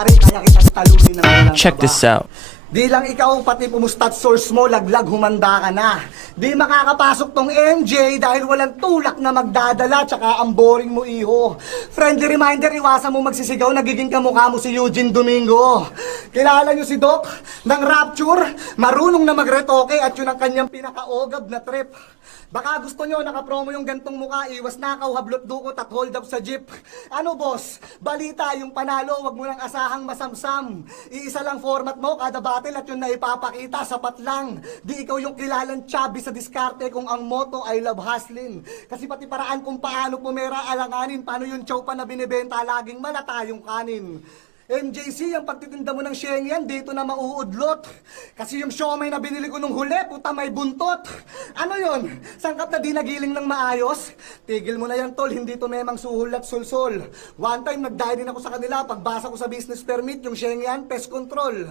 pare, kaya kita talunin ng walang Check kaba. this out. Di lang ikaw, pati pumustat source mo, laglag humanda ka na. Di makakapasok tong MJ dahil walang tulak na magdadala, tsaka ang boring mo iho. Friendly reminder, iwasan mo magsisigaw, nagiging kamukha mo si Eugene Domingo. Kilala nyo si Doc ng Rapture? Marunong na magretoke at yun ang kanyang pinakaogab na trip. Baka gusto nyo nakapromo yung gantong mukha, iwas nakaw, hablot dukot at hold up sa jeep. Ano boss, balita yung panalo, wag mo nang asahang masamsam. Iisa lang format mo, kada battle at yun na ipapakita, sapat lang. Di ikaw yung kilalang chubby sa diskarte kung ang motto ay love hustling. Kasi pati paraan kung paano pumera alanganin, paano yung chow pa na binibenta, laging malata yung kanin. MJC, ang pagtitinda mo ng Schengen, dito na mauudlot. Kasi yung siomay na binili ko nung huli, puta may buntot. Ano yon? Sangkap na di nagiling ng maayos? Tigil mo na yan tol, hindi to memang suhol at sulsol. One time, nag-die din ako sa kanila, pagbasa ko sa business permit, yung Schengen, pest control.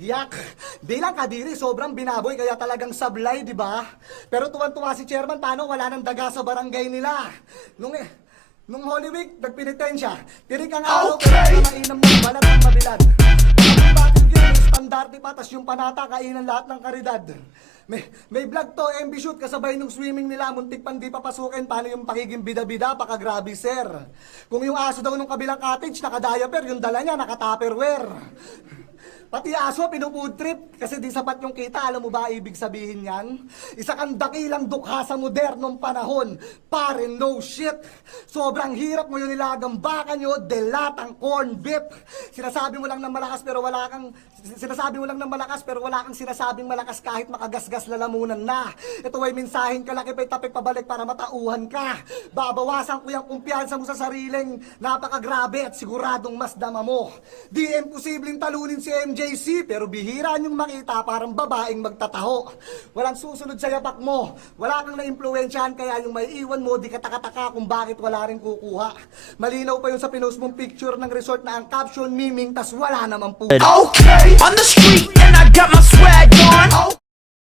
Yak, di lang kadiri, sobrang binaboy, kaya talagang sablay, di ba? Pero tuwan-tuwa si chairman, paano wala nang daga sa barangay nila? Nung Holy Week, nagpinitensya. Tirik ang araw, pero mainam ng balat ng mabilad. Ang battle game, may standarte pa, tas yung panata, kainan lahat ng karidad. May vlog to, MB shoot, kasabay nung swimming nila, muntik pang di papasukin, paano yung pakiging bida-bida, pakagrabe sir. Kung yung aso daw nung kabilang cottage, naka-diaper, yung dala niya, naka-tupperware. Pati aso, pinufood trip. Kasi di sapat yung kita. Alam mo ba ibig sabihin yan? Isa kang dakilang dukha sa modernong panahon. Pare, no shit. Sobrang hirap mo yung nilagambakan nyo, delatang corn beef. Sinasabi mo lang ng malakas pero wala kang sinasabing malakas kahit makagasgas lalamunan na. Ito ay mensaheng kalaki pa'y tapik pabalik para matauhan ka. Babawasan ko yung kumpiyansa mo sa sariling napakagrabe at siguradong mas dama mo. Di imposibleng talunin si MJC pero bihira niyong makita parang babaeng magtataho. Walang susunod sa yapak mo. Wala kang naimpluwensyahan kaya yung may iwan mo di katakataka kung bakit wala rin kukuha. Malinaw pa yung sa pinost mong picture ng resort na ang caption miming tas wala naman po. Okay, on the street and I got my swag on.